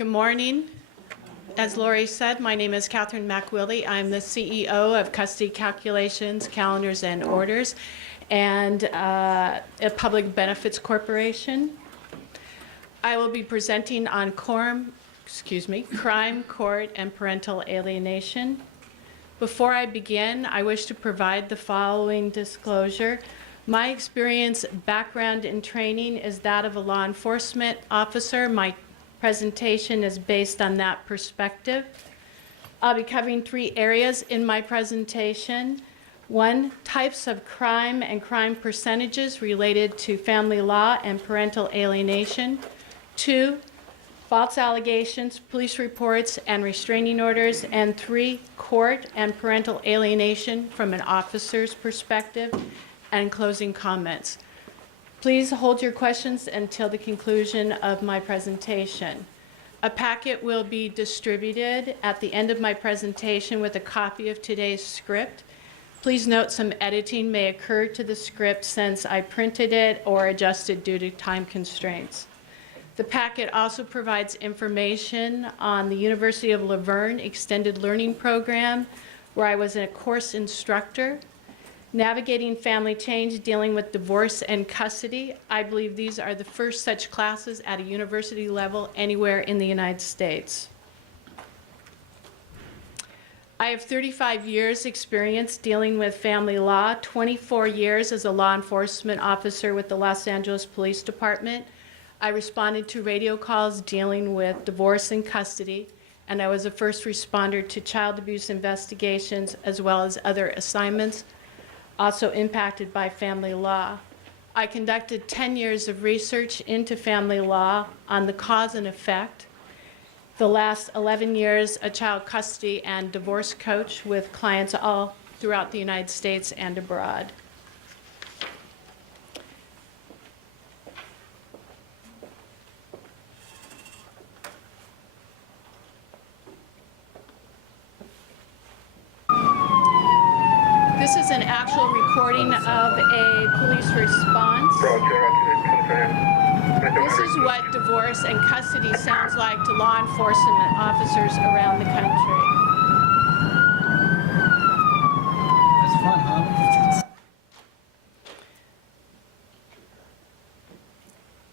Good morning. As Lori said, my name is Catherine MacWillie. I'm the CEO of Custody Calculations, Calendars, and Orders, and a Public Benefits Corporation. I will be presenting on crime, court, and parental alienation. Before I begin, I wish to provide the following disclosure. My experience, background, and training is that of a law enforcement officer. My presentation is based on that perspective. I'll be covering 3 areas in my presentation. 1, types of crime and crime percentages related to family law and parental alienation. 2, false allegations, police reports, and restraining orders. And 3, court and parental alienation from an officer's perspective, and closing comments. Please hold your questions until the conclusion of my presentation. A packet will be distributed at the end of my presentation with a copy of today's script. Please note some editing may occur to the script since I printed it or adjusted due to time constraints. The packet also provides information on the University of Laverne Extended Learning Program, where I was a course instructor. Navigating Family Change, Dealing with Divorce and Custody. I believe these are the first such classes at a university level anywhere in the United States. I have 35 years experience dealing with family law, 24 years as a law enforcement officer with the Los Angeles Police Department. I responded to radio calls dealing with divorce and custody, and I was a first responder to child abuse investigations as well as other assignments also impacted by family law. I conducted 10 years of research into family law on the cause and effect. The last 11 years, a child custody and divorce coach with clients all throughout the United States and abroad. This is an actual recording of a police response. This is what divorce and custody sounds like to law enforcement officers around the country. That's fun, huh?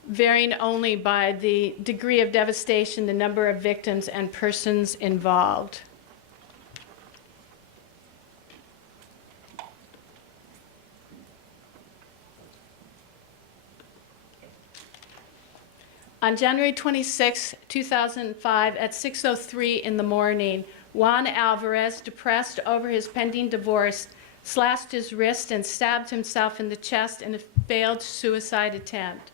Varying only by the degree of devastation, the number of victims, and persons involved. On January 26, 2005, at 6:03 in the morning, Juan Alvarez, depressed over his pending divorce, slashed his wrist and stabbed himself in the chest in a failed suicide attempt.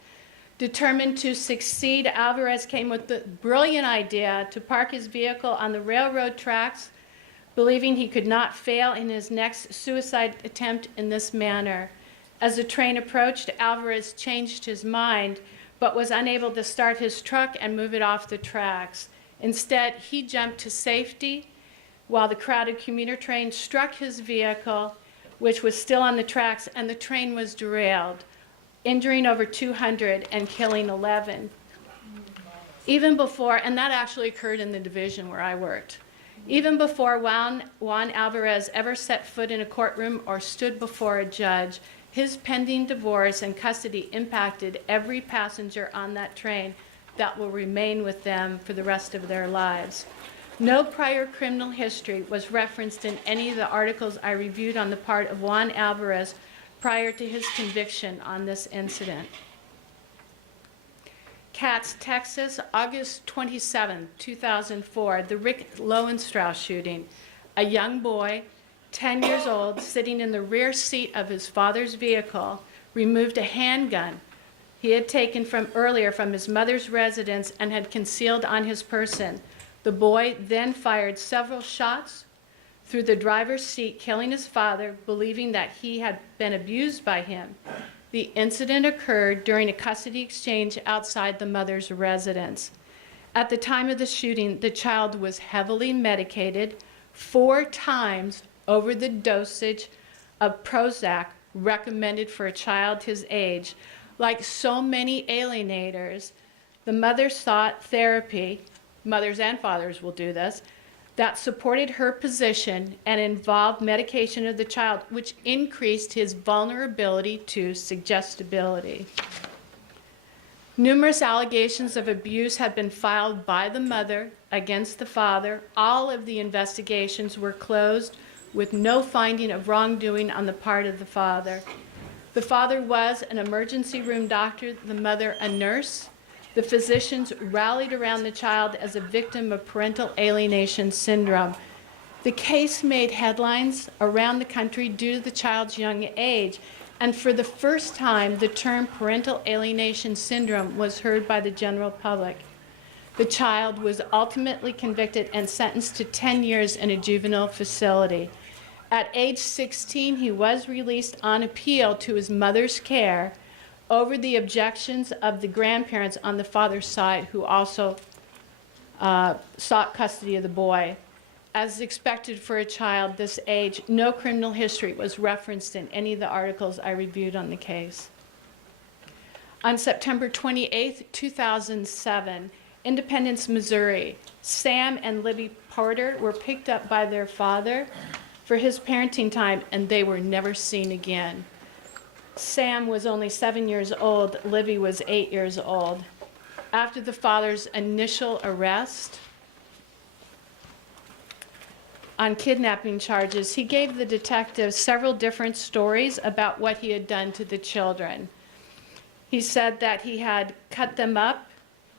Determined to succeed, Alvarez came with the brilliant idea to park his vehicle on the railroad tracks, believing he could not fail in his next suicide attempt in this manner. As the train approached, Alvarez changed his mind, but was unable to start his truck and move it off the tracks. Instead, he jumped to safety while the crowded commuter train struck his vehicle, which was still on the tracks, and the train was derailed, injuring over 200 and killing 11. Even before, and that actually occurred in the division where I worked, even before Juan Alvarez ever set foot in a courtroom or stood before a judge, his pending divorce and custody impacted every passenger on that train that will remain with them for the rest of their lives. No prior criminal history was referenced in any of the articles I reviewed on the part of Juan Alvarez prior to his conviction on this incident. Katz, Texas, August 27, 2004, the Rick Lowenstrauss shooting. A young boy, 10 years old, sitting in the rear seat of his father's vehicle, removed a handgun he had taken from earlier from his mother's residence and had concealed on his person. The boy then fired several shots through the driver's seat, killing his father, believing that he had been abused by him. The incident occurred during a custody exchange outside the mother's residence. At the time of the shooting, the child was heavily medicated 4 times over the dosage of Prozac recommended for a child his age. Like so many alienators, the mother sought therapy mothers and fathers will do this, that supported her position and involved medication of the child, which increased his vulnerability to suggestibility. Numerous allegations of abuse had been filed by the mother against the father. All of the investigations were closed with no finding of wrongdoing on the part of the father. The father was an emergency room doctor, the mother a nurse. The physicians rallied around the child as a victim of parental alienation syndrome. The case made headlines around the country due to the child's young age, and for the first time, the term parental alienation syndrome was heard by the general public. The child was ultimately convicted and sentenced to 10 years in a juvenile facility. At age 16, he was released on appeal to his mother's care over the objections of the grandparents on the father's side, who also sought custody of the boy. As expected for a child this age, no criminal history was referenced in any of the articles I reviewed on the case. On September 28, 2007, Independence, Missouri, Sam and Libby Porter were picked up by their father for his parenting time, and they were never seen again. Sam was only 7 years old, Libby was 8 years old. After the father's initial arrest on kidnapping charges, he gave the detectives several different stories about what he had done to the children. He said that he had cut them up.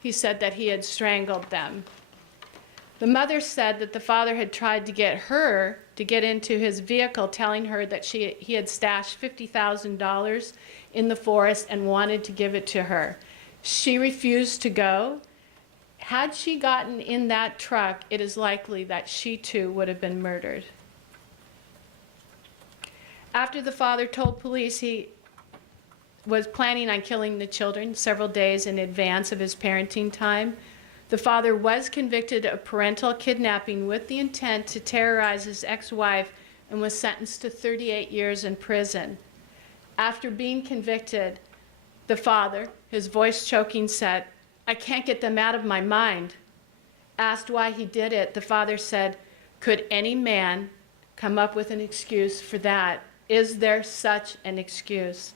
He said that he had strangled them. The mother said that the father had tried to get her to get into his vehicle, telling her that he had stashed $50,000 in the forest and wanted to give it to her. She refused to go. Had she gotten in that truck, it is likely that she too would have been murdered. After the father told police he was planning on killing the children several days in advance of his parenting time, the father was convicted of parental kidnapping with the intent to terrorize his ex-wife and was sentenced to 38 years in prison. After being convicted, the father, his voice choking, said, "I can't get them out of my mind." Asked why he did it, the father said, "Could any man come up with an excuse for that? Is there such an excuse?"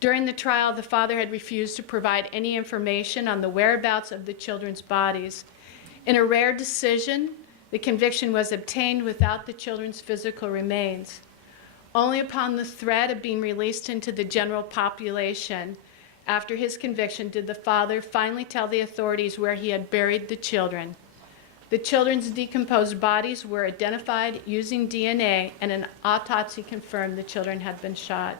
During the trial, the father had refused to provide any information on the whereabouts of the children's bodies. In a rare decision, the conviction was obtained without the children's physical remains. Only upon the threat of being released into the general population after his conviction did the father finally tell the authorities where he had buried the children. The children's decomposed bodies were identified using DNA, and an autopsy confirmed the children had been shot.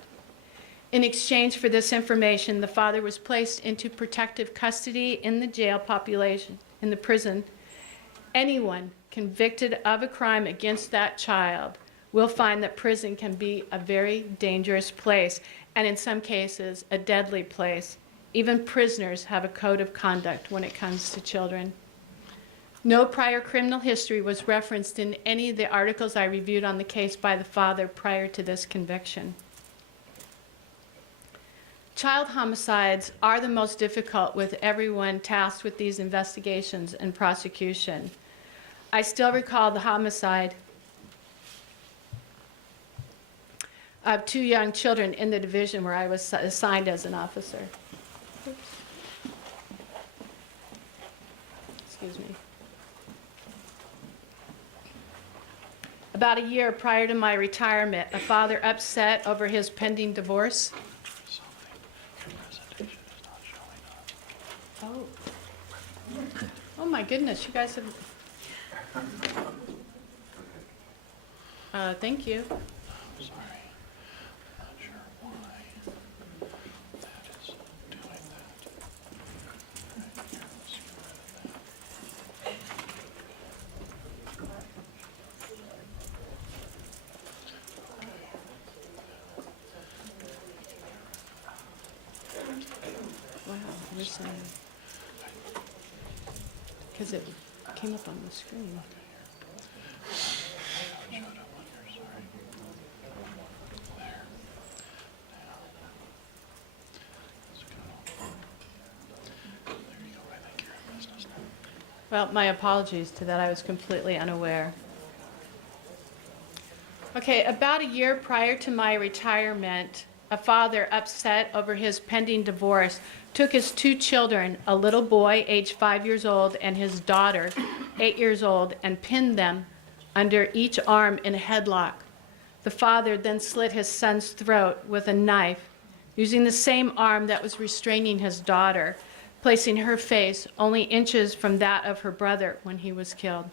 In exchange for this information, the father was placed into protective custody in the jail population, in the prison. Anyone convicted of a crime against that child will find that prison can be a very dangerous place, and in some cases, a deadly place. Even prisoners have a code of conduct when it comes to children. No prior criminal history was referenced in any of the articles I reviewed on the case by the father prior to this conviction. Child homicides are the most difficult, with everyone tasked with these investigations and prosecution. I still recall the homicide of 2 young children in the division where I was assigned as an officer. Oops. Excuse me. About a year prior to my retirement, a father upset over his pending divorce. Oh. Oh my goodness, you guys have. Thank you. I'm sorry. I'm not sure why that is doing that. Right here, let's get rid of that. Wow, listen. Because it came up on the screen. Showed up on here, sorry. There. Now. Let's go. There you go. I think you're in business now. Well, my apologies to that. I was completely unaware. Okay, about a year prior to my retirement, a father upset over his pending divorce took his 2 children, a little boy aged 5 years old and his daughter 8 years old, and pinned them under each arm in a headlock. The father then slit his son's throat with a knife using the same arm that was restraining his daughter, placing her face only inches from that of her brother when he was killed.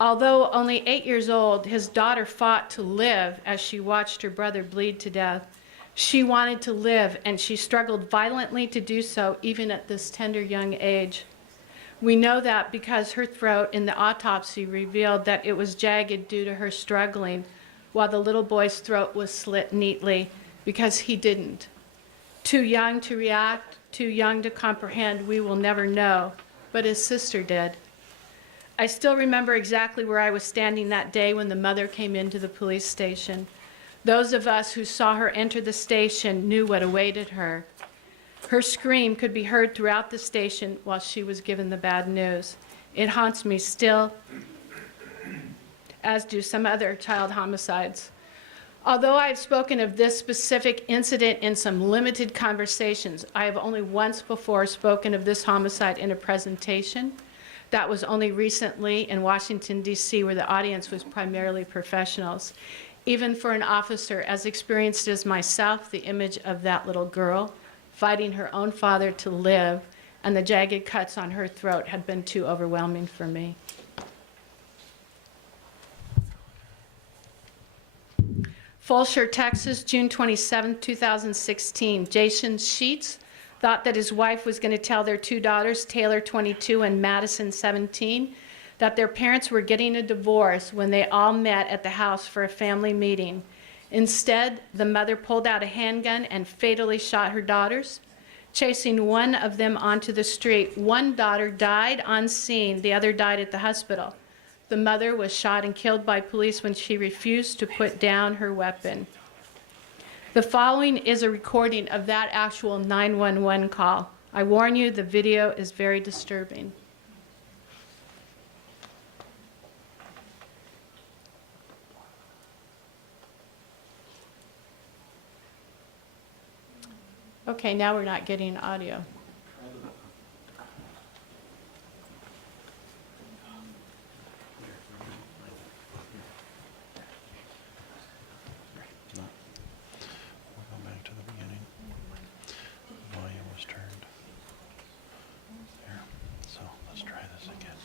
Although only 8 years old, his daughter fought to live as she watched her brother bleed to death. She wanted to live, and she struggled violently to do so even at this tender young age. We know that because her throat in the autopsy revealed that it was jagged due to her struggling, while the little boy's throat was slit neatly because he didn't. Too young to react, too young to comprehend, we will never know, but his sister did. I still remember exactly where I was standing that day when the mother came into the police station. Those of us who saw her enter the station knew what awaited her. Her scream could be heard throughout the station while she was given the bad news. It haunts me still, as do some other child homicides. Although I have spoken of this specific incident in some limited conversations, I have only once before spoken of this homicide in a presentation. That was only recently in Washington, D.C., where the audience was primarily professionals. Even for an officer as experienced as myself, the image of that little girl fighting her own father to live and the jagged cuts on her throat had been too overwhelming for me. Fulshear, Texas, June 27, 2016. Jason Sheets thought that his wife was going to tell their 2 daughters, Taylor, 22, and Madison, 17, that their parents were getting a divorce when they all met at the house for a family meeting. Instead, the mother pulled out a handgun and fatally shot her daughters, chasing one of them onto the street. One daughter died on scene, the other died at the hospital. The mother was shot and killed by police when she refused to put down her weapon. The following is a recording of that actual 911 call. I warn you, the video is very disturbing. Okay, now we're not getting audio. We'll go back to the beginning. Volume was turned. Here. So let's try this again.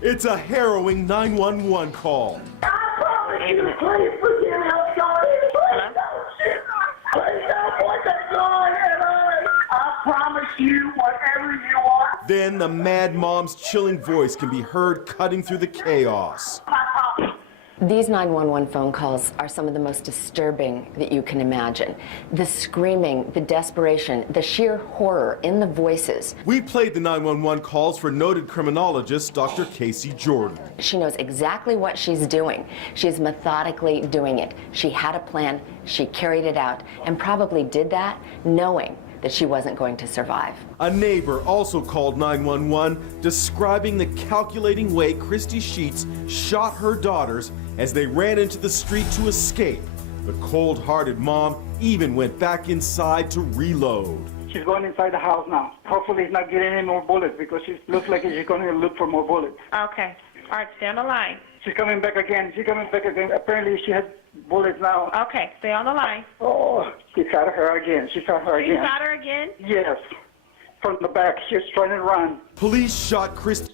It's a harrowing 911 call. I promise you, please forgive me. I'm sorry. Please don't shoot. Please don't put that gun in us. I promise you whatever you want. Then the mad mom's chilling voice can be heard cutting through the chaos. These 911 phone calls are some of the most disturbing that you can imagine. The screaming, the desperation, the sheer horror in the voices. We played the 911 calls for noted criminologist Dr. Casey Jordan. She knows exactly what she's doing. She's methodically doing it. She had a plan, she carried it out, and probably did that knowing that she wasn't going to survive. A neighbor also called 911, describing the calculating way Christy Sheets shot her daughters as they ran into the street to escape. The cold-hearted mom even went back inside to reload. She's going inside the house now. Hopefully he's not getting any more bullets because she looks like she's going to look for more bullets. Okay. All right, stay on the line. She's coming back again. She's coming back again. Apparently she has bullets now. Okay, stay on the line. Oh, she shot her again. She shot her You again. shot her again? Yes. From the back. She's trying to run. Police shot Christy.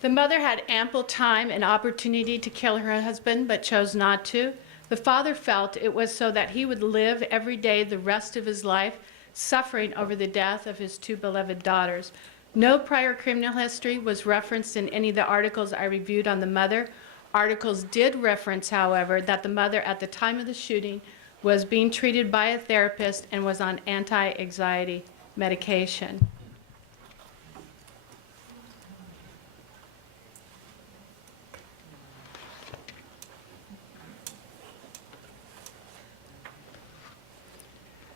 The mother had ample time and opportunity to kill her husband, but chose not to. The father felt it was so that he would live every day the rest of his life, suffering over the death of his 2 beloved daughters. No prior criminal history was referenced in any of the articles I reviewed on the mother. Articles did reference, however, that the mother at the time of the shooting was being treated by a therapist and was on anti-anxiety medication.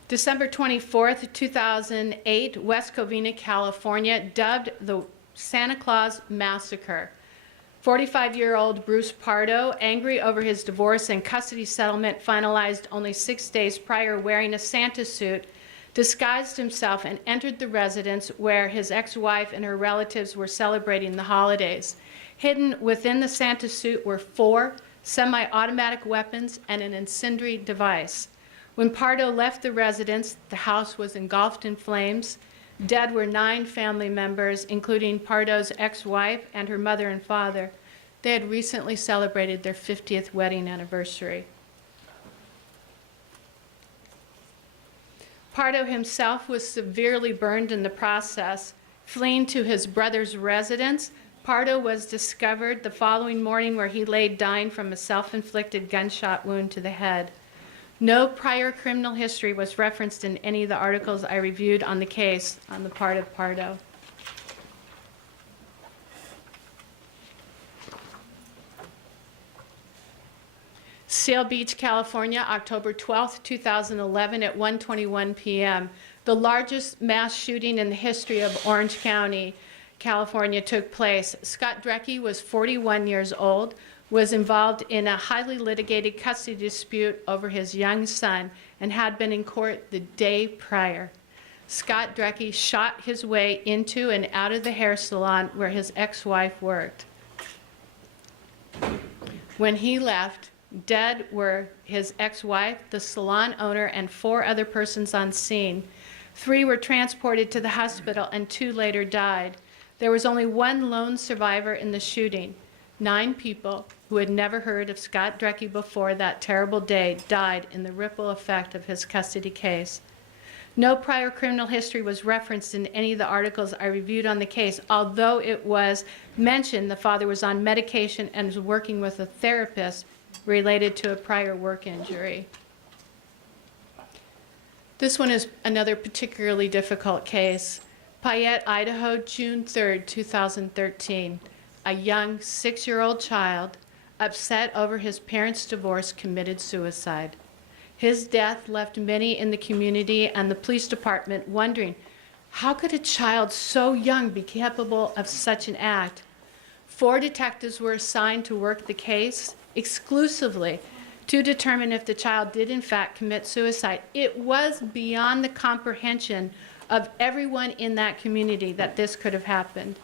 December 24th, 2008, West Covina, California, dubbed the Santa Claus Massacre. 45-year-old Bruce Pardo, angry over his divorce and custody settlement finalized only 6 days prior, wearing a Santa suit, disguised himself and entered the residence where his ex-wife and her relatives were celebrating the holidays. Hidden within the Santa suit were 4 semi-automatic weapons and an incendiary device. When Pardo left the residence, the house was engulfed in flames. Dead were 9 family members, including Pardo's ex-wife and her mother and father. They had recently celebrated their 50th wedding anniversary. Pardo himself was severely burned in the process. Fleeing to his brother's residence, Pardo was discovered the following morning where he lay dying from a self-inflicted gunshot wound to the head. No prior criminal history was referenced in any of the articles I reviewed on the case on the part of Pardo. Seal Beach, California, October 12, 2011 at 1:21 p.m. The largest mass shooting in the history of Orange County, California took place. Scott Dreckey was 41 years old, was involved in a highly litigated custody dispute over his young son and had been in court the day prior. Scott Dreckey shot his way into and out of the hair salon where his ex-wife worked. When he left, dead were his ex-wife, the salon owner, and 4 other persons on scene. 3 were transported to the hospital and 2 later died. There was only 1 lone survivor in the shooting. 9 people who had never heard of Scott Dreckey before that terrible day died in the ripple effect of his custody case. No prior criminal history was referenced in any of the articles I reviewed on the case, although it was mentioned the father was on medication and was working with a therapist related to a prior work injury. This one is another particularly difficult case. Payette, Idaho, June 3rd, 2013. A young 6-year-old child, upset over his parents' divorce, committed suicide. His death left many in the community and the police department wondering, how could a child so young be capable of such an act? 4 detectives were assigned to work the case exclusively to determine if the child did in fact commit suicide. It was beyond the comprehension of everyone in that community that this could have happened.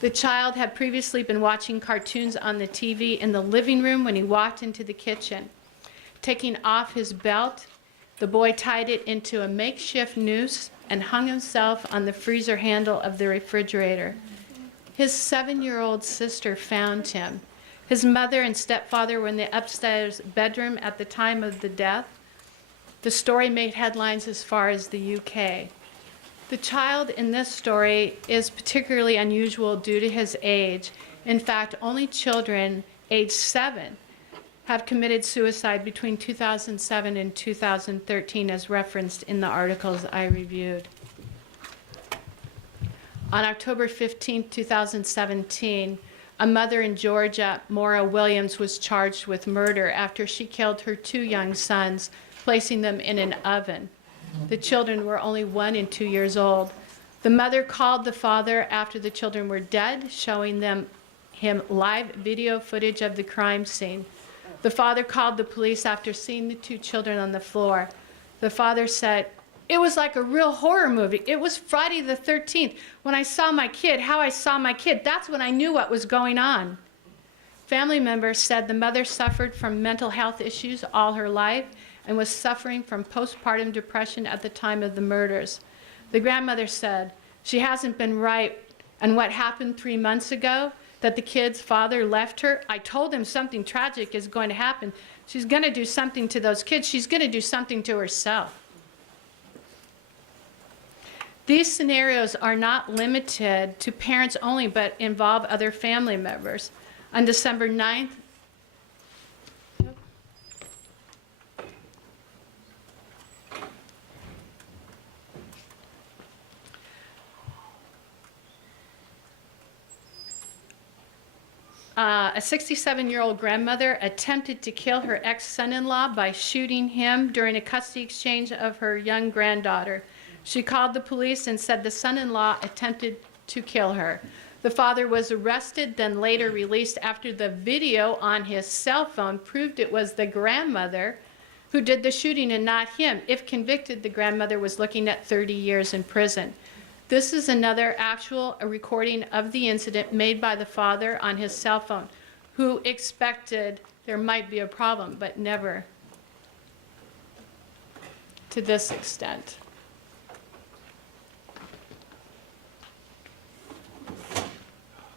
The child had previously been watching cartoons on the TV in the living room when he walked into the kitchen. Taking off his belt, the boy tied it into a makeshift noose and hung himself on the freezer handle of the refrigerator. His 7-year-old sister found him. His mother and stepfather were in the upstairs bedroom at the time of the death. The story made headlines as far as the UK. The child in this story is particularly unusual due to his age. In fact, only children age 7 have committed suicide between 2007 and 2013, as referenced in the articles I reviewed. On October 15, 2017, a mother in Georgia, Maura Williams, was charged with murder after she killed her 2 young sons, placing them in an oven. The children were only 1 and 2 years old. The mother called the father after the children were dead, showing him live video footage of the crime scene. The father called the police after seeing the 2 children on the floor. The father said, "It was like a real horror movie. It was Friday the 13th. When I saw my kid, how I saw my kid, that's when I knew what was going on." Family members said the mother suffered from mental health issues all her life and was suffering from postpartum depression at the time of the murders. The grandmother said, "She hasn't been right, and what happened 3 months ago, that the kid's father left her, I told him something tragic is going to happen. She's going to do something to those kids. She's going to do something to herself." These scenarios are not limited to parents only, but involve other family members. On December 9th, A 67-year-old grandmother attempted to kill her ex-son-in-law by shooting him during a custody exchange of her young granddaughter. She called the police and said the son-in-law attempted to kill her. The father was arrested, then later released after the video on his cell phone proved it was the grandmother who did the shooting and not him. If convicted, the grandmother was looking at 30 years in prison. This is another actual recording of the incident made by the father on his cell phone, who expected there might be a problem, but never to this extent.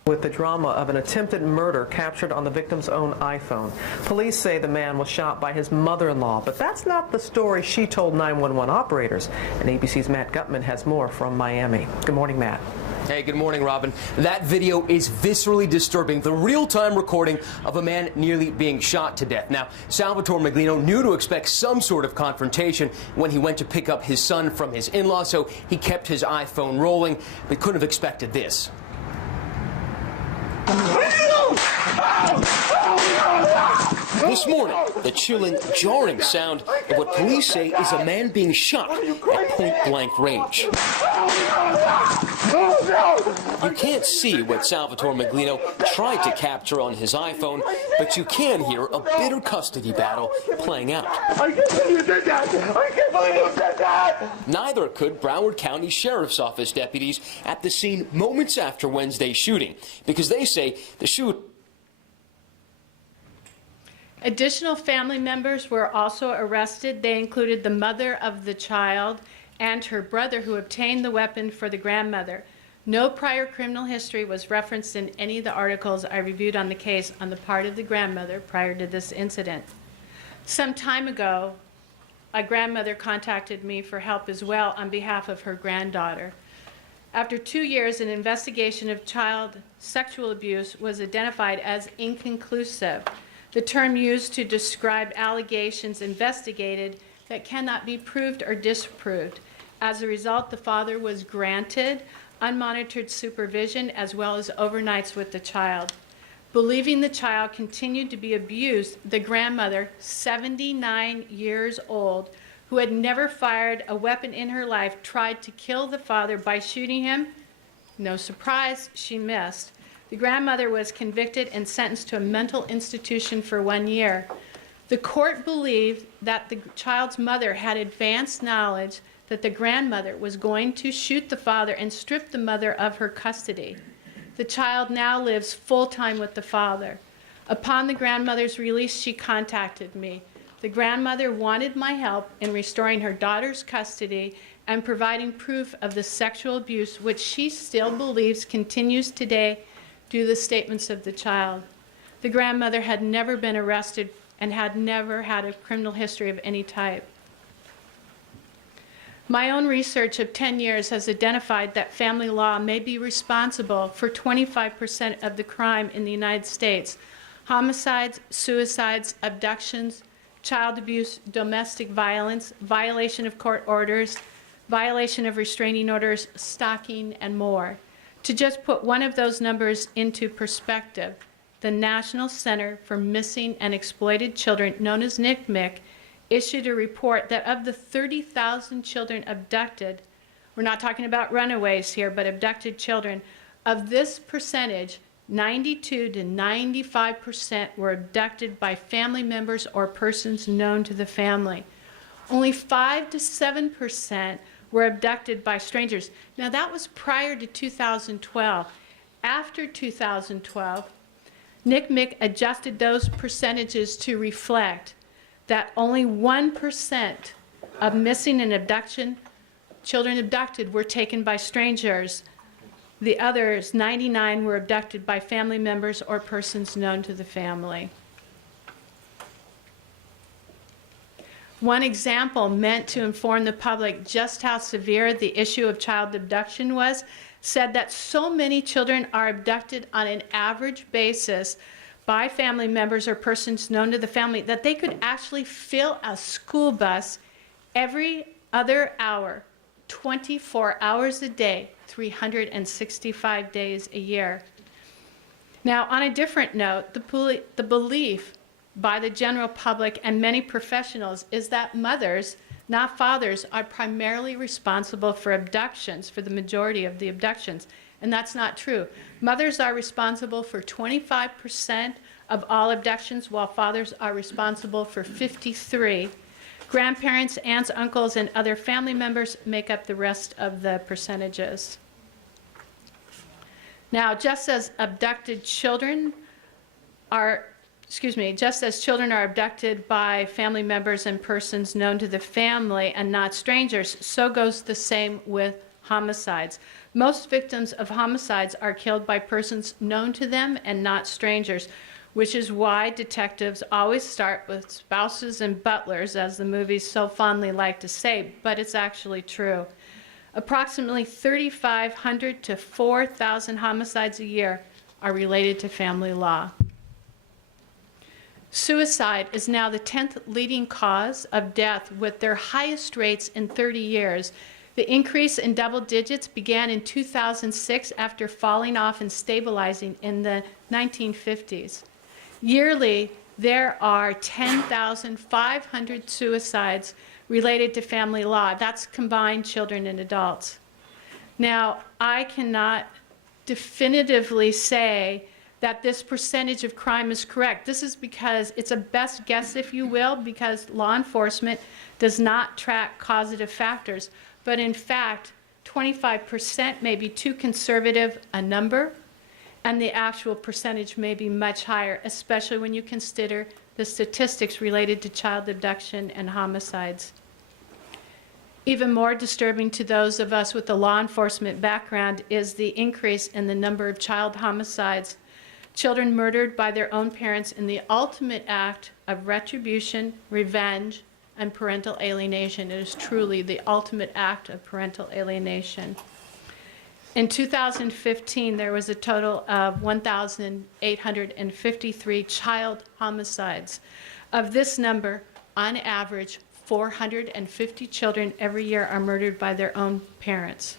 With the drama of an attempted murder captured on the victim's own iPhone. Police say the man was shot by his mother-in-law, but that's not the story she told 911 operators. And ABC's Matt Gutman has more from Miami. Good morning, Matt. Hey, good morning, Robin. That video is viscerally disturbing, the real-time recording of a man nearly being shot to death. Now, Salvatore Maglino knew to expect some sort of confrontation when he went to pick up his son from his in-law, so he kept his iPhone rolling, but couldn't have expected this. This morning, the chilling, jarring sound of what police say is a man being shot at point-blank range. You can't see what Salvatore Maglino tried to capture on his iPhone, but you can hear a bitter custody battle playing out. I can't believe you did that! I can't believe you did that! Neither could Broward County Sheriff's Office deputies at the scene moments after Wednesday's shooting, because they say the shoot. Additional family members were also arrested. They included the mother of the child and her brother, who obtained the weapon for the grandmother. No prior criminal history was referenced in any of the articles I reviewed on the case on the part of the grandmother prior to this incident. Some time ago, a grandmother contacted me for help as well on behalf of her granddaughter. After 2 years, an investigation of child sexual abuse was identified as inconclusive, the term used to describe allegations investigated that cannot be proved or disproved. As a result, the father was granted unmonitored supervision as well as overnights with the child. Believing the child continued to be abused, the grandmother, 79 years old, who had never fired a weapon in her life, tried to kill the father by shooting him. No surprise, she missed. The grandmother was convicted and sentenced to a mental institution for 1 year. The court believed that the child's mother had advanced knowledge that the grandmother was going to shoot the father and strip the mother of her custody. The child now lives full-time with the father. Upon the grandmother's release, she contacted me. The grandmother wanted my help in restoring her daughter's custody and providing proof of the sexual abuse, which she still believes continues today due to the statements of the child. The grandmother had never been arrested and had never had a criminal history of any type. My own research of 10 years has identified that family law may be responsible for 25% of the crime in the United States. Homicides, suicides, abductions, child abuse, domestic violence, violation of court orders, violation of restraining orders, stalking, and more. To just put one of those numbers into perspective, the National Center for Missing and Exploited Children, known as NCMEC, issued a report that of the 30,000 children abducted, we're not talking about runaways here, but abducted children, of this percentage, 92 to 95% were abducted by family members or persons known to the family. Only 5 to 7% were abducted by strangers. Now that was prior to 2012. After 2012, NCMEC adjusted those percentages to reflect that only 1% of missing and abduction, children abducted, were taken by strangers. The others, 99, were abducted by family members or persons known to the family. One example meant to inform the public just how severe the issue of child abduction was said that so many children are abducted on an average basis by family members or persons known to the family that they could actually fill a school bus every other hour, 24 hours a day, 365 days a year. Now, on a different note, the belief by the general public and many professionals is that mothers, not fathers, are primarily responsible for abductions, for the majority of the abductions. And that's not true. Mothers are responsible for 25% of all abductions, while fathers are responsible for 53%. Grandparents, aunts, uncles, and other family members make up the rest of the percentages. Now, just as children are abducted by family members and persons known to the family and not strangers, so goes the same with homicides. Most victims of homicides are killed by persons known to them and not strangers, which is why detectives always start with spouses and butlers, as the movies so fondly like to say, but it's actually true. Approximately 3,500 to 4,000 homicides a year are related to family law. Suicide is now the 10th leading cause of death, with their highest rates in 30 years. The increase in double digits began in 2006 after falling off and stabilizing in the 1950s. Yearly, there are 10,500 suicides related to family law. That's combined children and adults. Now, I cannot definitively say that this percentage of crime is correct. This is because it's a best guess, if you will, because law enforcement does not track causative factors. But in fact, 25% may be too conservative a number, and the actual percentage may be much higher, especially when you consider the statistics related to child abduction and homicides. Even more disturbing to those of us with a law enforcement background is the increase in the number of child homicides, children murdered by their own parents in the ultimate act of retribution, revenge, and parental alienation. It is truly the ultimate act of parental alienation. In 2015, there was a total of 1,853 child homicides. Of this number, on average, 450 children every year are murdered by their own parents.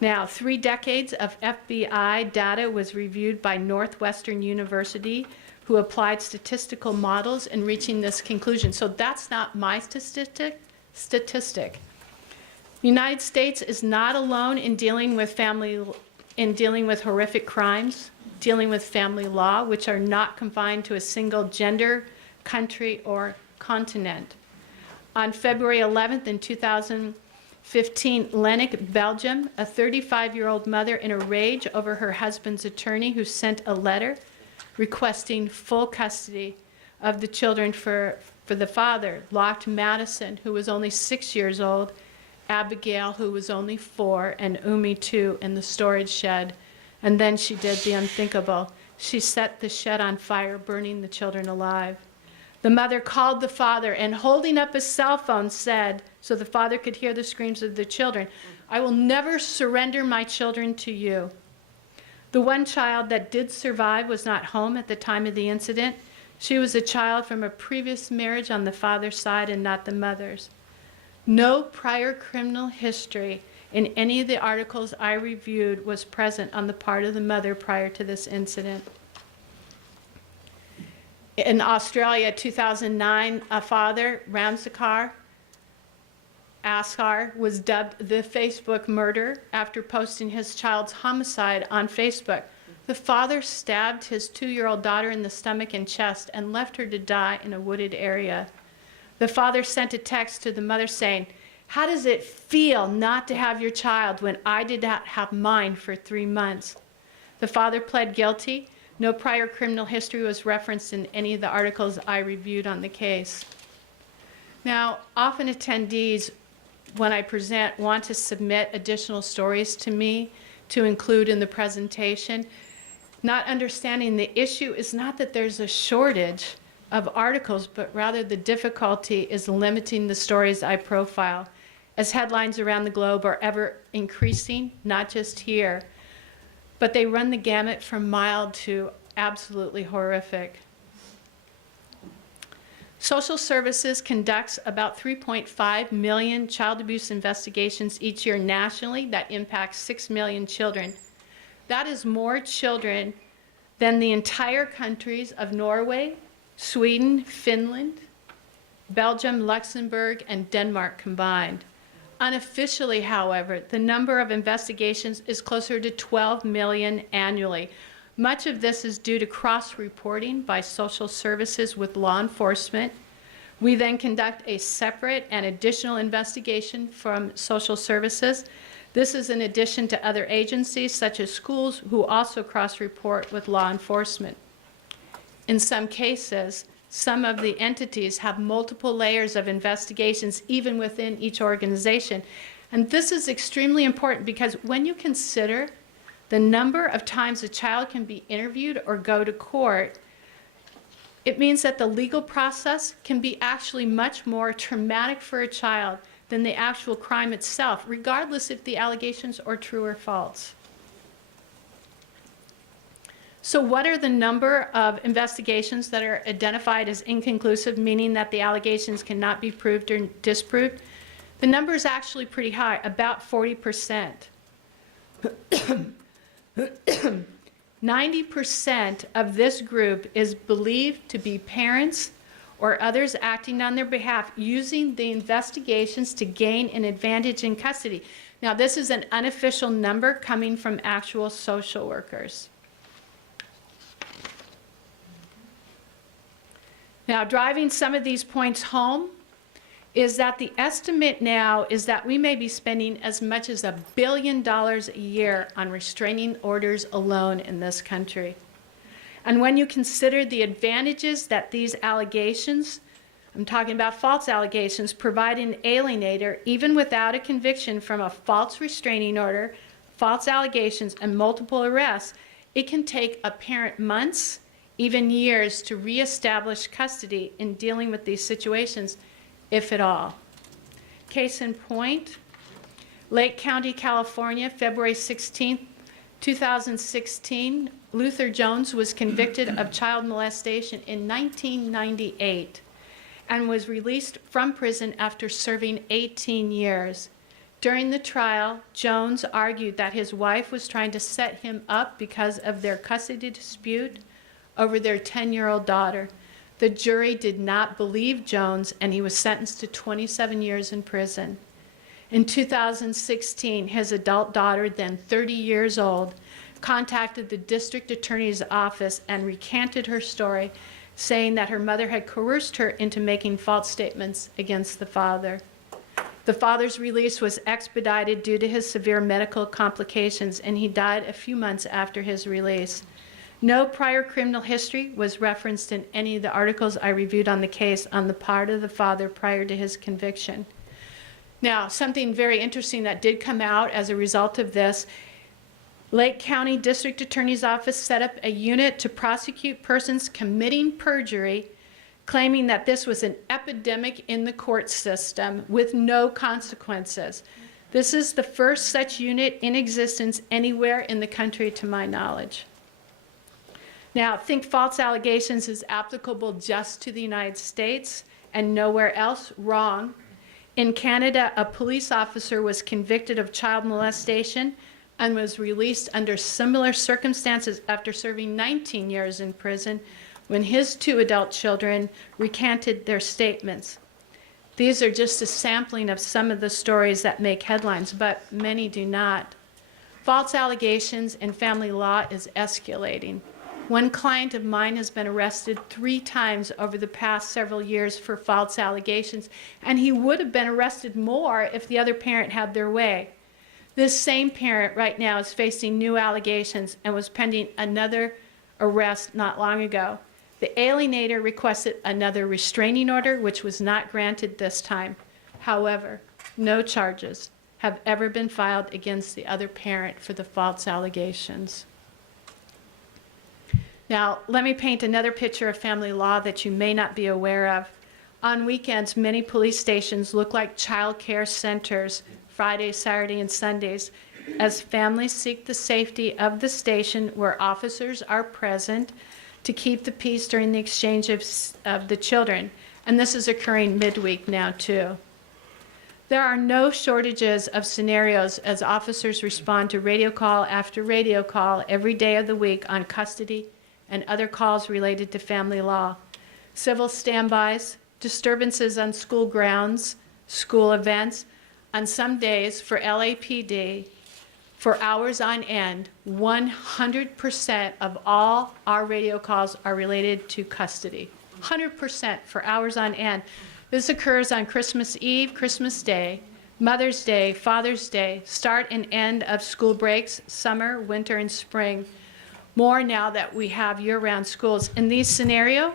Now, 3 decades of FBI data was reviewed by Northwestern University, who applied statistical models in reaching this conclusion. So that's not my statistic. The United States is not alone in dealing with horrific crimes, dealing with family law, which are not confined to a single gender, country, or continent. On February 11th in 2015, Lennik, Belgium, a 35-year-old mother in a rage over her husband's attorney who sent a letter requesting full custody of the children for the father, locked Madison, who was only 6 years old, Abigail, who was only 4, and Umi, 2, in the storage shed. And then she did the unthinkable. She set the shed on fire, burning the children alive. The mother called the father and, holding up his cell phone, said, so the father could hear the screams of the children, "I will never surrender my children to you." The one child that did survive was not home at the time of the incident. She was a child from a previous marriage on the father's side and not the mother's. No prior criminal history in any of the articles I reviewed was present on the part of the mother prior to this incident. In Australia, 2009, a father, Ramsakar Askar, was dubbed the Facebook murderer after posting his child's homicide on Facebook. The father stabbed his 2-year-old daughter in the stomach and chest and left her to die in a wooded area. The father sent a text to the mother saying, "How does it feel not to have your child when I did not have mine for 3 months?" The father pled guilty. No prior criminal history was referenced in any of the articles I reviewed on the case. Now, often attendees, when I present, want to submit additional stories to me to include in the presentation. Not understanding the issue is not that there's a shortage of articles, but rather the difficulty is limiting the stories I profile, as headlines around the globe are ever increasing, not just here, but they run the gamut from mild to absolutely horrific. Social Services conducts about 3.5 million child abuse investigations each year nationally that impact 6 million children. That is more children than the entire countries of Norway, Sweden, Finland, Belgium, Luxembourg, and Denmark combined. Unofficially, however, the number of investigations is closer to 12 million annually. Much of this is due to cross-reporting by social services with law enforcement. We then conduct a separate and additional investigation from social services. This is in addition to other agencies such as schools who also cross-report with law enforcement. In some cases, some of the entities have multiple layers of investigations even within each organization. And this is extremely important because when you consider the number of times a child can be interviewed or go to court, it means that the legal process can be actually much more traumatic for a child than the actual crime itself, regardless if the allegations are true or false. So what are the number of investigations that are identified as inconclusive, meaning that the allegations cannot be proved or disproved? The number is actually pretty high, about 40%. 90% of this group is believed to be parents or others acting on their behalf using the investigations to gain an advantage in custody. Now, this is an unofficial number coming from actual social workers. Now, driving some of these points home is that the estimate now is that we may be spending as much as $1 billion a year on restraining orders alone in this country. And when you consider the advantages that these allegations, I'm talking about false allegations, provide an alienator, even without a conviction from a false restraining order, false allegations, and multiple arrests, it can take a parent months, even years, to reestablish custody in dealing with these situations, if at all. Case in point, Lake County, California, February 16, 2016, Luther Jones was convicted of child molestation in 1998 and was released from prison after serving 18 years. During the trial, Jones argued that his wife was trying to set him up because of their custody dispute over their 10-year-old daughter. The jury did not believe Jones, and he was sentenced to 27 years in prison. In 2016, his adult daughter, then 30 years old, contacted the district attorney's office and recanted her story, saying that her mother had coerced her into making false statements against the father. The father's release was expedited due to his severe medical complications, and he died a few months after his release. No prior criminal history was referenced in any of the articles I reviewed on the case on the part of the father prior to his conviction. Now, something very interesting that did come out as a result of this, Lake County District Attorney's Office set up a unit to prosecute persons committing perjury, claiming that this was an epidemic in the court system with no consequences. This is the first such unit in existence anywhere in the country to my knowledge. Now, think false allegations is applicable just to the United States and nowhere else? Wrong. In Canada, a police officer was convicted of child molestation and was released under similar circumstances after serving 19 years in prison when his 2 adult children recanted their statements. These are just a sampling of some of the stories that make headlines, but many do not. False allegations in family law is escalating. One client of mine has been arrested 3 times over the past several years for false allegations, and he would have been arrested more if the other parent had their way. This same parent right now is facing new allegations and was pending another arrest not long ago. The alienator requested another restraining order, which was not granted this time. However, no charges have ever been filed against the other parent for the false allegations. Now, let me paint another picture of family law that you may not be aware of. On weekends, many police stations look like child care centers, Friday, Saturday, and Sundays, as families seek the safety of the station where officers are present to keep the peace during the exchange of the children. And this is occurring midweek now, too. There are no shortages of scenarios as officers respond to radio call after radio call every day of the week on custody and other calls related to family law, civil standbys, disturbances on school grounds, school events, on some days for LAPD, for hours on end. 100% of all our radio calls are related to custody. 100% for hours on end. This occurs on Christmas Eve, Christmas Day, Mother's Day, Father's Day, start and end of school breaks, summer, winter, and spring. More now that we have year-round schools. In these scenarios,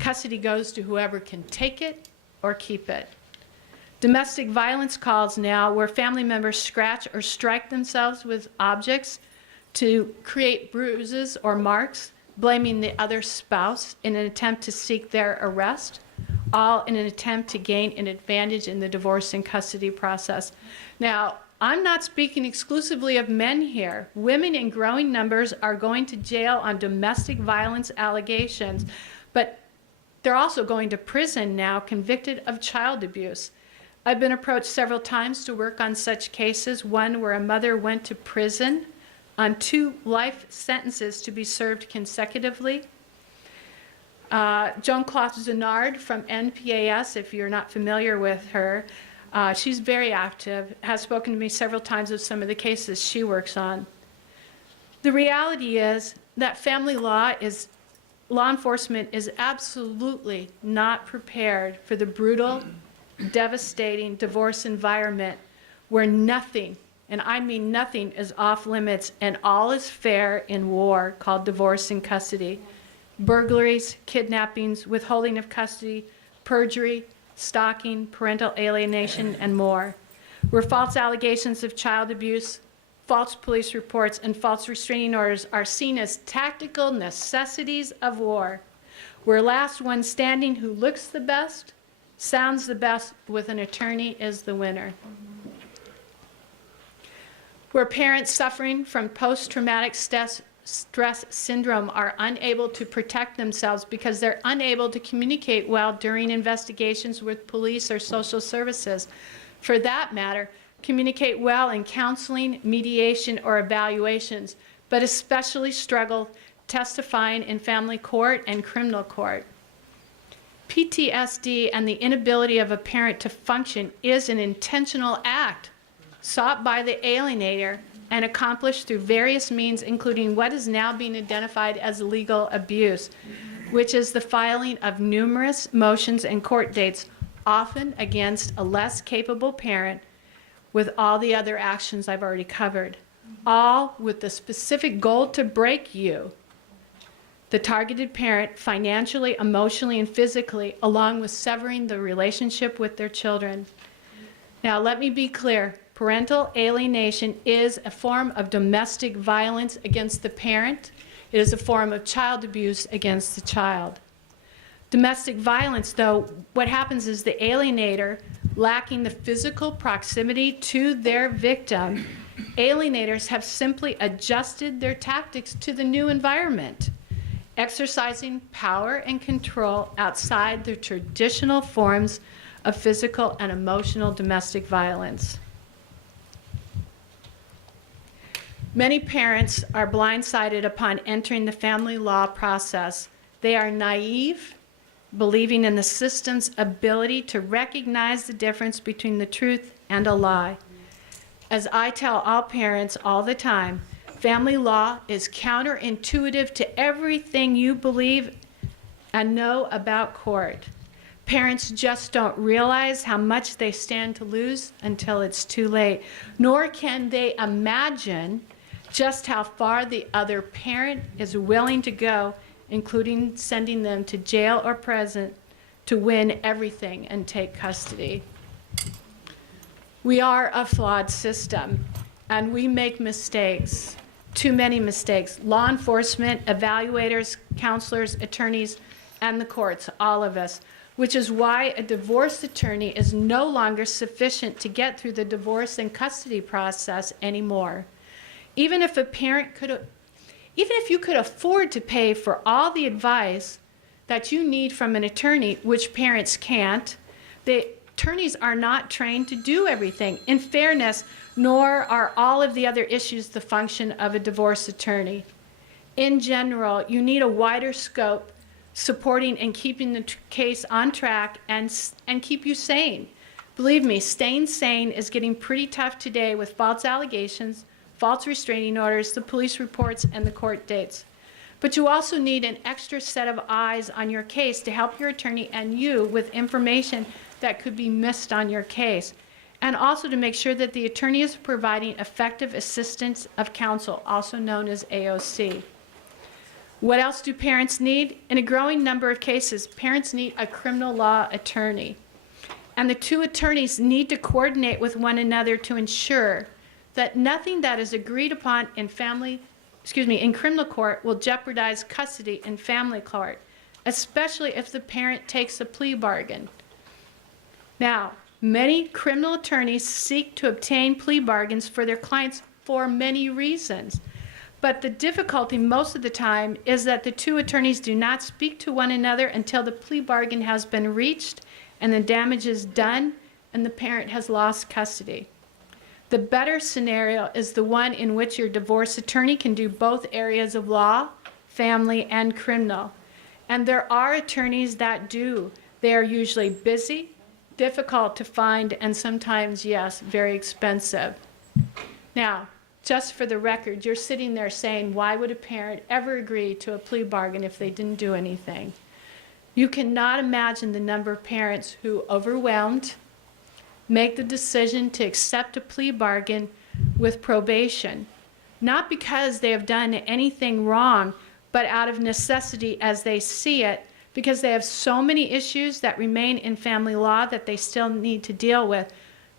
custody goes to whoever can take it or keep it. Domestic violence calls now where family members scratch or strike themselves with objects to create bruises or marks, blaming the other spouse in an attempt to seek their arrest, all in an attempt to gain an advantage in the divorce and custody process. Now, I'm not speaking exclusively of men here. Women in growing numbers are going to jail on domestic violence allegations, but they're also going to prison now convicted of child abuse. I've been approached several times to work on such cases, one where a mother went to prison on 2 life sentences to be served consecutively. Joan Cloth Zenard from NPAS, if you're not familiar with her, she's very active, has spoken to me several times of some of the cases she works on. The reality is that family law enforcement is absolutely not prepared for the brutal, devastating divorce environment where nothing, and I mean nothing, is off limits and all is fair in war, called divorce and custody. Burglaries, kidnappings, withholding of custody, perjury, stalking, parental alienation, and more. Where false allegations of child abuse, false police reports, and false restraining orders are seen as tactical necessities of war. Where last one standing who looks the best, sounds the best with an attorney is the winner. Where parents suffering from post-traumatic stress syndrome are unable to protect themselves because they're unable to communicate well during investigations with police or social services. For that matter, communicate well in counseling, mediation, or evaluations, but especially struggle testifying in family court and criminal court. PTSD and the inability of a parent to function is an intentional act sought by the alienator and accomplished through various means, including what is now being identified as legal abuse, which is the filing of numerous motions and court dates, often against a less capable parent, with all the other actions I've already covered, all with the specific goal to break you, the targeted parent, financially, emotionally, and physically, along with severing the relationship with their children. Now, let me be clear. Parental alienation is a form of domestic violence against the parent. It is a form of child abuse against the child. Domestic violence, though, what happens is the alienator, lacking the physical proximity to their victim, alienators have simply adjusted their tactics to the new environment, exercising power and control outside the traditional forms of physical and emotional domestic violence. Many parents are blindsided upon entering the family law process. They are naive, believing in the system's ability to recognize the difference between the truth and a lie. As I tell all parents all the time, family law is counterintuitive to everything you believe and know about court. Parents just don't realize how much they stand to lose until it's too late, nor can they imagine just how far the other parent is willing to go, including sending them to jail or prison to win everything and take custody. We are a flawed system, and we make mistakes, too many mistakes. Law enforcement, evaluators, counselors, attorneys, and the courts, all of us, which is why a divorce attorney is no longer sufficient to get through the divorce and custody process anymore. Even if you could afford to pay for all the advice that you need from an attorney, which parents can't, the attorneys are not trained to do everything. In fairness, nor are all of the other issues the function of a divorce attorney. In general, you need a wider scope supporting and keeping the case on track and keep you sane. Believe me, staying sane is getting pretty tough today with false allegations, false restraining orders, the police reports, and the court dates. But you also need an extra set of eyes on your case to help your attorney and you with information that could be missed on your case. And also to make sure that the attorney is providing effective assistance of counsel, also known as AOC. What else do parents need? In a growing number of cases, parents need a criminal law attorney. And the two attorneys need to coordinate with one another to ensure that nothing that is agreed upon in criminal court will jeopardize custody in family court, especially if the parent takes a plea bargain. Now, many criminal attorneys seek to obtain plea bargains for their clients for many reasons. But the difficulty most of the time is that the two attorneys do not speak to one another until the plea bargain has been reached and the damage is done and the parent has lost custody. The better scenario is the one in which your divorce attorney can do both areas of law, family, and criminal. And there are attorneys that do. They are usually busy, difficult to find, and sometimes, yes, very expensive. Now, just for the record, you're sitting there saying, why would a parent ever agree to a plea bargain if they didn't do anything? You cannot imagine the number of parents who, overwhelmed, make the decision to accept a plea bargain with probation, not because they have done anything wrong, but out of necessity as they see it, because they have so many issues that remain in family law that they still need to deal with,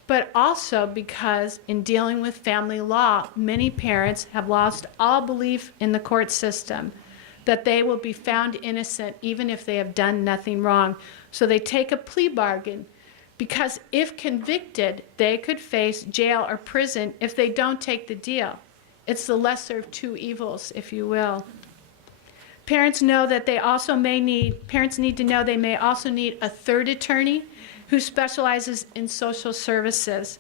but also because in dealing with family law, many parents have lost all belief in the court system, that they will be found innocent even if they have done nothing wrong. So they take a plea bargain because if convicted, they could face jail or prison if they don't take the deal. It's the lesser of two evils, if you will. Parents need to know they may also need a third attorney who specializes in social services.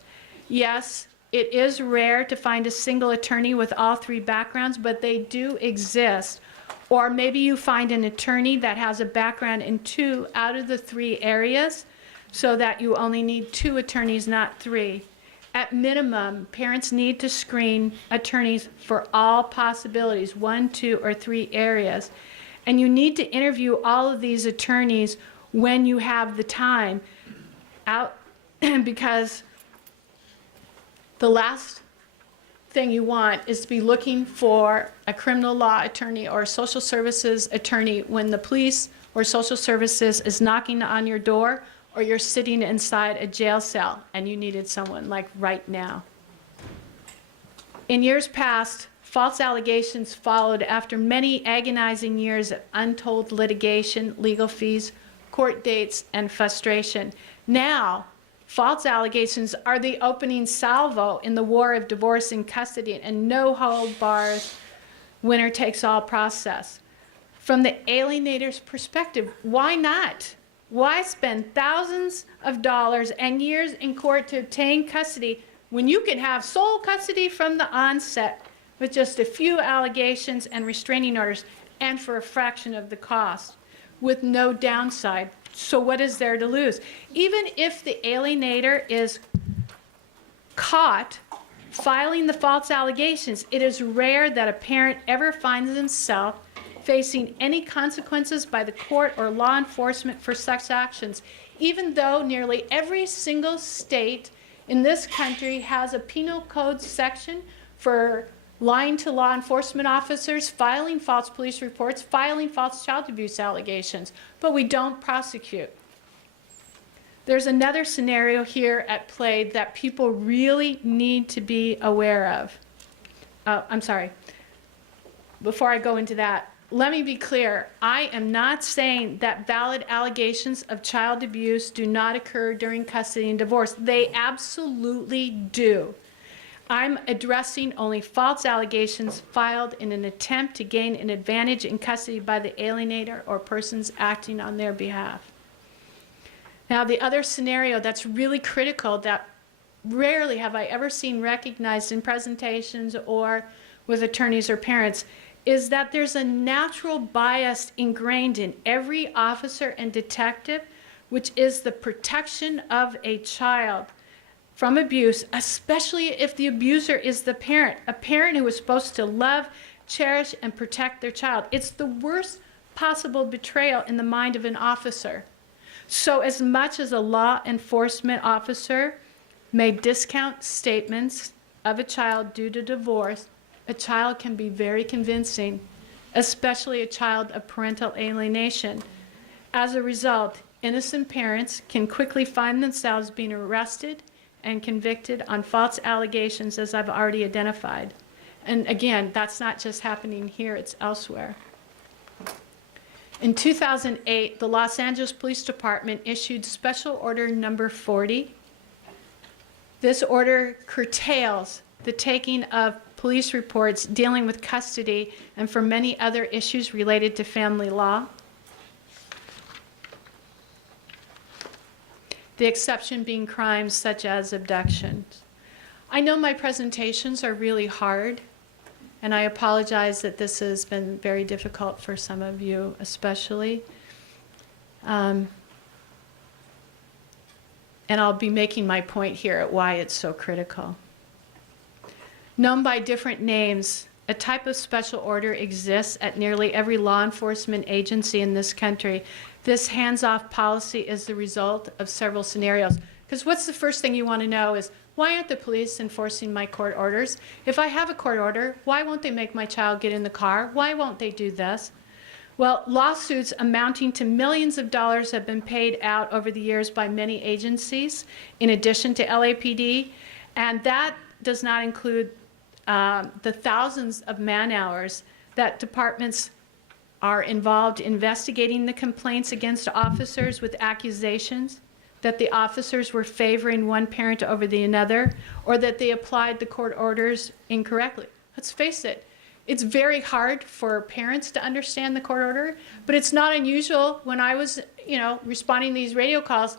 Yes, it is rare to find a single attorney with all three backgrounds, but they do exist. Or maybe you find an attorney that has a background in 2 out of the 3 areas, so that you only need 2 attorneys, not 3. At minimum, parents need to screen attorneys for all possibilities, 1, 2, or 3 areas. And you need to interview all of these attorneys when you have the time out, because the last thing you want is to be looking for a criminal law attorney or a social services attorney when the police or social services is knocking on your door or you're sitting inside a jail cell and you needed someone like right now. In years past, false allegations followed after many agonizing years of untold litigation, legal fees, court dates, and frustration. Now, false allegations are the opening salvo in the war of divorce and custody and no hold bars, winner takes all process. From the alienator's perspective, why not? Why spend thousands of dollars and years in court to obtain custody when you can have sole custody from the onset with just a few allegations and restraining orders and for a fraction of the cost with no downside? So what is there to lose? Even if the alienator is caught filing the false allegations, it is rare that a parent ever finds himself facing any consequences by the court or law enforcement for such actions, even though nearly every single state in this country has a penal code section for lying to law enforcement officers, filing false police reports, filing false child abuse allegations, but we don't prosecute. There's another scenario here at play that people really need to be aware of. I'm sorry. Before I go into that, let me be clear. I am not saying that valid allegations of child abuse do not occur during custody and divorce. They absolutely do. I'm addressing only false allegations filed in an attempt to gain an advantage in custody by the alienator or persons acting on their behalf. Now, the other scenario that's really critical that rarely have I ever seen recognized in presentations or with attorneys or parents is that there's a natural bias ingrained in every officer and detective, which is the protection of a child from abuse, especially if the abuser is the parent, a parent who is supposed to love, cherish, and protect their child. It's the worst possible betrayal in the mind of an officer. So as much as a law enforcement officer may discount statements of a child due to divorce, a child can be very convincing, especially a child of parental alienation. As a result, innocent parents can quickly find themselves being arrested and convicted on false allegations, as I've already identified. And again, that's not just happening here, it's elsewhere. In 2008, the Los Angeles Police Department issued Special Order Number 40. This order curtails the taking of police reports dealing with custody and for many other issues related to family law. The exception being crimes such as abductions. I know my presentations are really hard, and I apologize that this has been very difficult for some of you especially. And I'll be making my point here at why it's so critical. Known by different names, a type of special order exists at nearly every law enforcement agency in this country. This hands-off policy is the result of several scenarios. Because what's the first thing you want to know is, why aren't the police enforcing my court orders? If I have a court order, why won't they make my child get in the car? Why won't they do this? Well, lawsuits amounting to millions of dollars have been paid out over the years by many agencies, in addition to LAPD, and that does not include the thousands of man-hours that departments are involved investigating the complaints against officers with accusations that the officers were favoring one parent over the another, or that they applied the court orders incorrectly. Let's face it, it's very hard for parents to understand the court order, but it's not unusual. When I was, responding to these radio calls,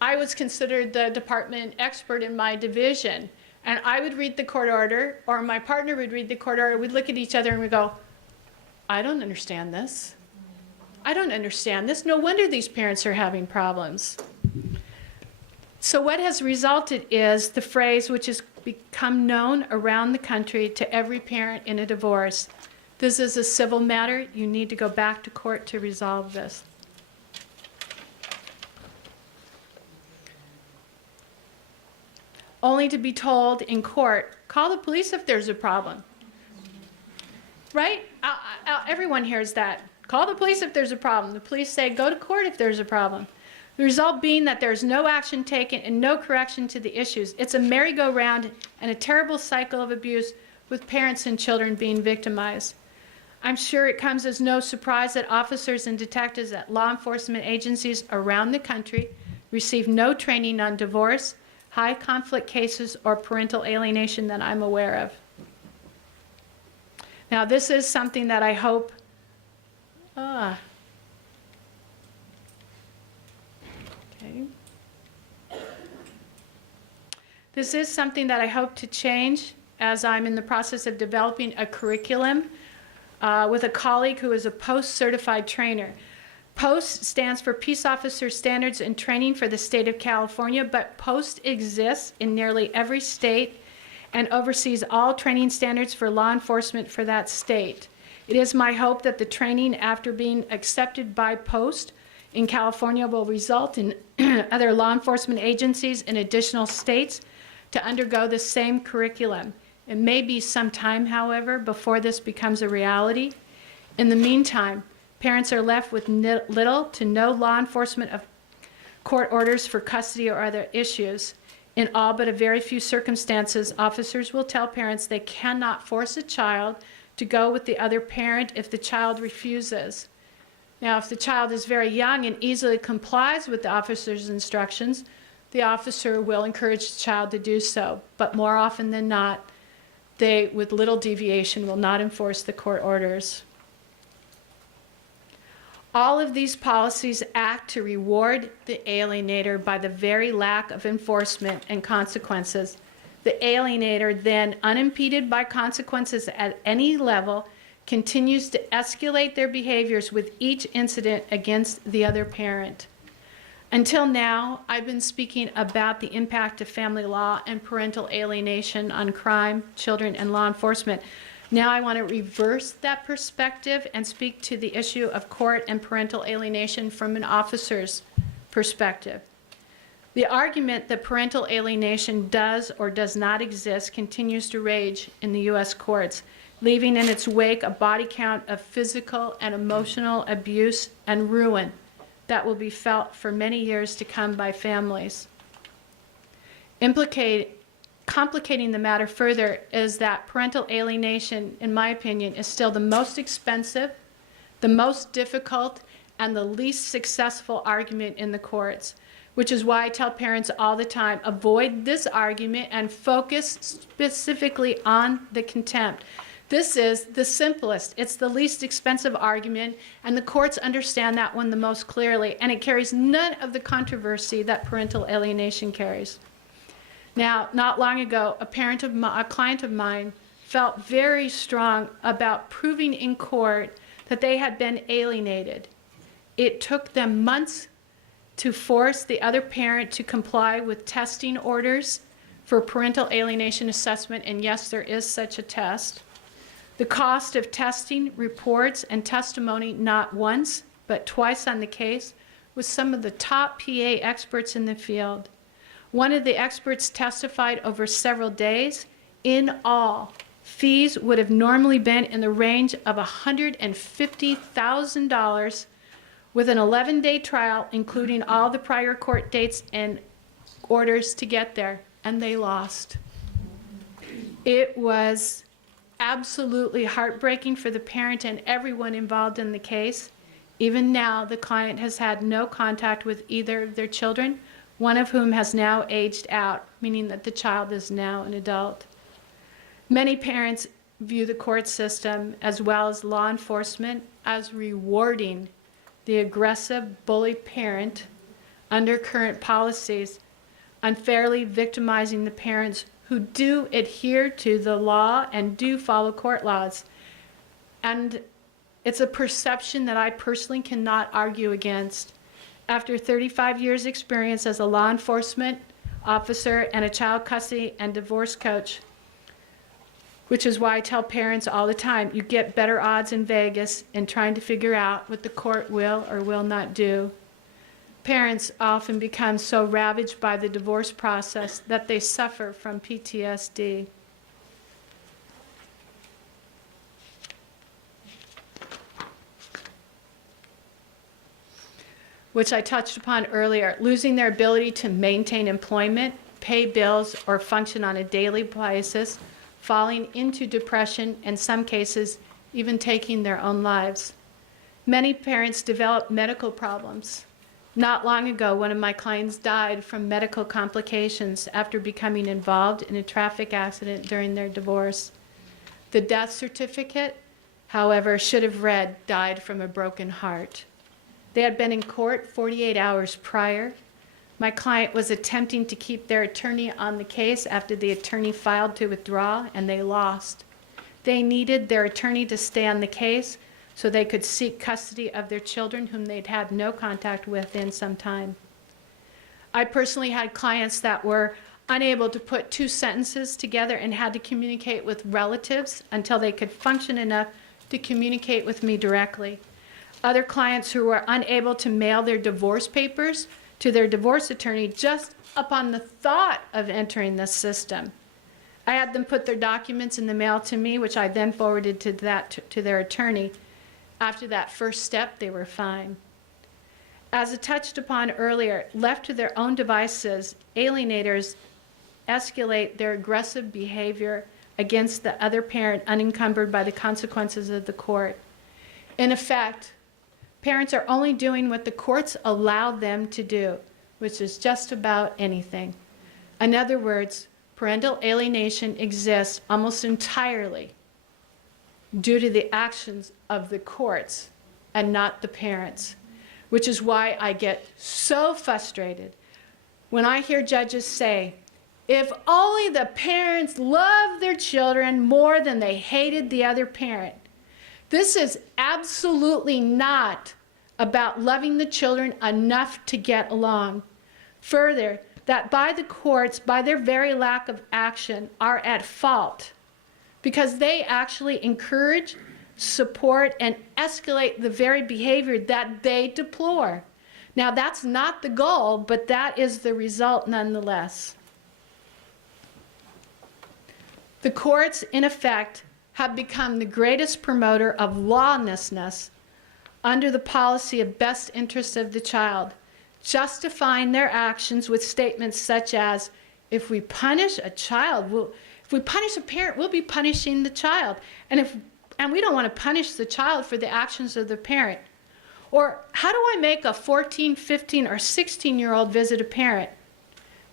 I was considered the department expert in my division, and I would read the court order, or my partner would read the court order. We'd look at each other and we'd go, I don't understand this. I don't understand this. No wonder these parents are having problems. So what has resulted is the phrase which has become known around the country to every parent in a divorce. This is a civil matter. You need to go back to court to resolve this. Only to be told in court, call the police if there's a problem. Right? Everyone hears that. Call the police if there's a problem. The police say, go to court if there's a problem. The result being that there's no action taken and no correction to the issues. It's a merry-go-round and a terrible cycle of abuse with parents and children being victimized. I'm sure it comes as no surprise that officers and detectives at law enforcement agencies around the country receive no training on divorce, high conflict cases, or parental alienation that I'm aware of. Now, this is something that I hope This is something that I hope to change as I'm in the process of developing a curriculum with a colleague who is a post-certified trainer. POST stands for Peace Officer Standards and Training for the state of California, but POST exists in nearly every state and oversees all training standards for law enforcement for that state. It is my hope that the training, after being accepted by POST in California, will result in other law enforcement agencies in additional states to undergo the same curriculum. It may be some time, however, before this becomes a reality. In the meantime, parents are left with little to no law enforcement of court orders for custody or other issues. In all but a very few circumstances, officers will tell parents they cannot force a child to go with the other parent if the child refuses. Now, if the child is very young and easily complies with the officer's instructions, the officer will encourage the child to do so. But more often than not, they, with little deviation, will not enforce the court orders. All of these policies act to reward the alienator by the very lack of enforcement and consequences. The alienator then, unimpeded by consequences at any level, continues to escalate their behaviors with each incident against the other parent. Until now, I've been speaking about the impact of family law and parental alienation on crime, children, and law enforcement. Now I want to reverse that perspective and speak to the issue of court and parental alienation from an officer's perspective. The argument that parental alienation does or does not exist continues to rage in the U.S. courts, leaving in its wake a body count of physical and emotional abuse and ruin that will be felt for many years to come by families. Complicating the matter further is that parental alienation, in my opinion, is still the most expensive, the most difficult, and the least successful argument in the courts, which is why I tell parents all the time, avoid this argument and focus specifically on the contempt. This is the simplest, it's the least expensive argument, and the courts understand that one the most clearly, and it carries none of the controversy that parental alienation carries. Now, not long ago, a client of mine felt very strong about proving in court that they had been alienated. It took them months to force the other parent to comply with testing orders for parental alienation assessment, and yes, there is such a test. The cost of testing, reports, and testimony not once, but twice on the case with some of the top PA experts in the field. One of the experts testified over several days. In all, fees would have normally been in the range of $150,000 with an 11-day trial, including all the prior court dates and orders to get there, and they lost. It was absolutely heartbreaking for the parent and everyone involved in the case. Even now, the client has had no contact with either of their children, one of whom has now aged out, meaning that the child is now an adult. Many parents view the court system, as well as law enforcement, as rewarding the aggressive bully parent under current policies, unfairly victimizing the parents who do adhere to the law and do follow court laws. And it's a perception that I personally cannot argue against. After 35 years experience as a law enforcement officer and a child custody and divorce coach, which is why I tell parents all the time, you get better odds in Vegas in trying to figure out what the court will or will not do. Parents often become so ravaged by the divorce process that they suffer from PTSD. Which I touched upon earlier, losing their ability to maintain employment, pay bills, or function on a daily basis, falling into depression, in some cases, even taking their own lives. Many parents develop medical problems. Not long ago, one of my clients died from medical complications after becoming involved in a traffic accident during their divorce. The death certificate, however, should have read, died from a broken heart. They had been in court 48 hours prior. My client was attempting to keep their attorney on the case after the attorney filed to withdraw, and they lost. They needed their attorney to stay on the case so they could seek custody of their children whom they'd had no contact with in some time. I personally had clients that were unable to put two sentences together and had to communicate with relatives until they could function enough to communicate with me directly. Other clients who were unable to mail their divorce papers to their divorce attorney just upon the thought of entering the system. I had them put their documents in the mail to me, which I then forwarded to their attorney. After that first step, they were fine. As I touched upon earlier, left to their own devices, alienators escalate their aggressive behavior against the other parent unencumbered by the consequences of the court. In effect, parents are only doing what the courts allow them to do, which is just about anything. In other words, parental alienation exists almost entirely due to the actions of the courts and not the parents, which is why I get so frustrated when I hear judges say, if only the parents loved their children more than they hated the other parent. This is absolutely not about loving the children enough to get along. Further, that by the courts, by their very lack of action, are at fault because they actually encourage, support, and escalate the very behavior that they deplore. Now, that's not the goal, but that is the result nonetheless. The courts, in effect, have become the greatest promoter of lawlessness under the policy of best interest of the child, justifying their actions with statements such as, if we punish a child, if we punish a parent, we'll be punishing the child. And we don't want to punish the child for the actions of the parent. Or how do I make a 14, 15, or 16-year-old visit a parent?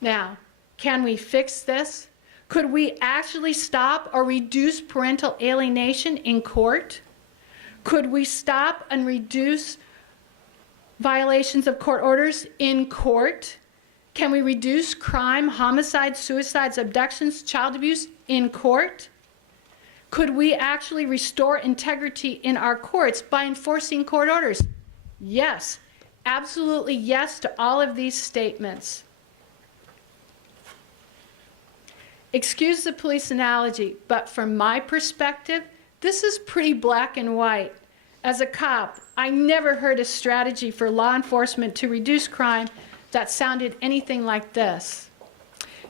Now, can we fix this? Could we actually stop or reduce parental alienation in court? Could we stop and reduce violations of court orders in court? Can we reduce crime, homicides, suicides, abductions, child abuse in court? Could we actually restore integrity in our courts by enforcing court orders? Yes, absolutely yes to all of these statements. Excuse the police analogy, but from my perspective, this is pretty black and white. As a cop, I never heard a strategy for law enforcement to reduce crime that sounded anything like this.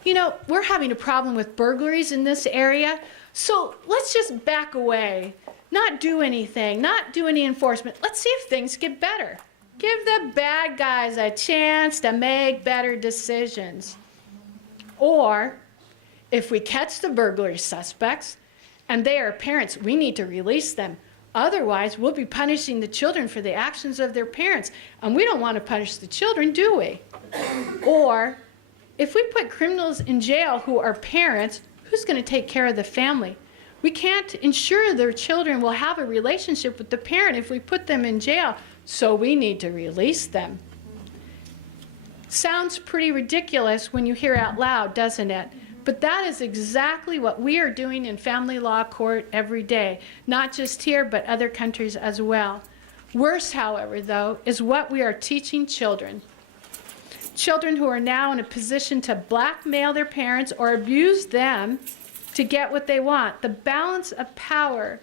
You know, we're having a problem with burglaries in this area, so let's just back away, not do anything, not do any enforcement. Let's see if things get better. Give the bad guys a chance to make better decisions. Or, if we catch the burglary suspects and they are parents, we need to release them. Otherwise, we'll be punishing the children for the actions of their parents. And we don't want to punish the children, do we? Or, if we put criminals in jail who are parents, who's going to take care of the family? We can't ensure their children will have a relationship with the parent if we put them in jail, so we need to release them. Sounds pretty ridiculous when you hear out loud, doesn't it? But that is exactly what we are doing in family law court every day, not just here, but other countries as well. Worse, however, though, is what we are teaching children. Children who are now in a position to blackmail their parents or abuse them to get what they want. The balance of power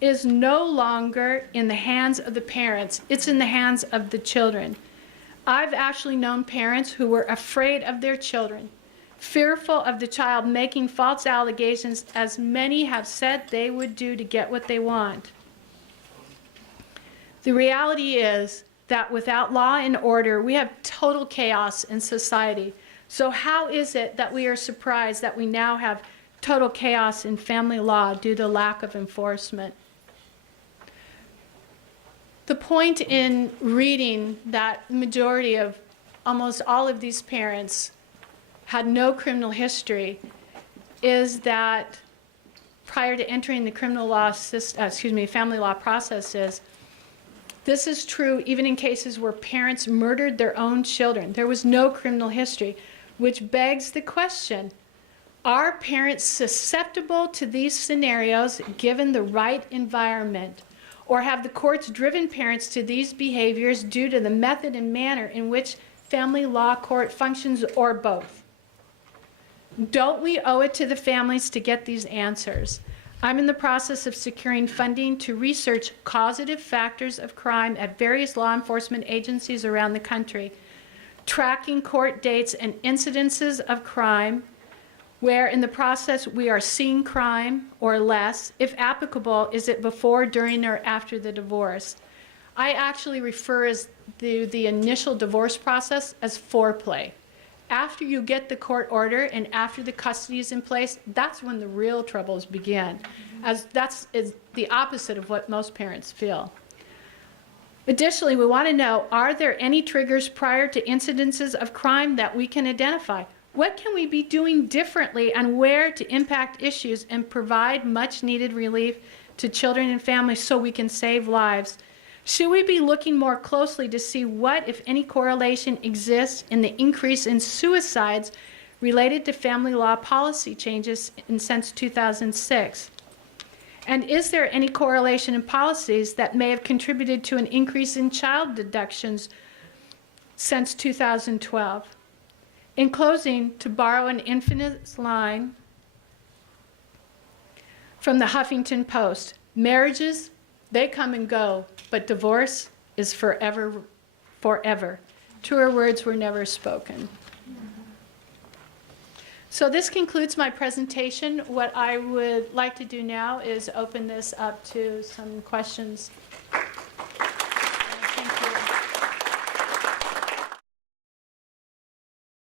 is no longer in the hands of the parents. It's in the hands of the children. I've actually known parents who were afraid of their children, fearful of the child making false allegations, as many have said they would do to get what they want. The reality is that without law and order, we have total chaos in society. So how is it that we are surprised that we now have total chaos in family law due to lack of enforcement? The point in reading that majority of almost all of these parents had no criminal history is that prior to entering the criminal law family law processes, this is true even in cases where parents murdered their own children. There was no criminal history, which begs the question, are parents susceptible to these scenarios given the right environment? Or have the courts driven parents to these behaviors due to the method and manner in which family law court functions, or both? Don't we owe it to the families to get these answers? I'm in the process of securing funding to research causative factors of crime at various law enforcement agencies around the country, tracking court dates and incidences of crime, where in the process we are seeing crime or less. If applicable, is it before, during, or after the divorce? I actually refer to the initial divorce process as foreplay. After you get the court order and after the custody is in place, that's when the real troubles begin, as that's the opposite of what most parents feel. Additionally, we want to know, are there any triggers prior to incidences of crime that we can identify? What can we be doing differently and where to impact issues and provide much needed relief to children and families so we can save lives? Should we be looking more closely to see what, if any, correlation exists in the increase in suicides related to family law policy changes since 2006? And is there any correlation in policies that may have contributed to an increase in child deductions since 2012? In closing, to borrow an infamous line from the Huffington Post, marriages, they come and go, but divorce is forever, forever. Truer words were never spoken. So this concludes my presentation. What I would like to do now is open this up to some questions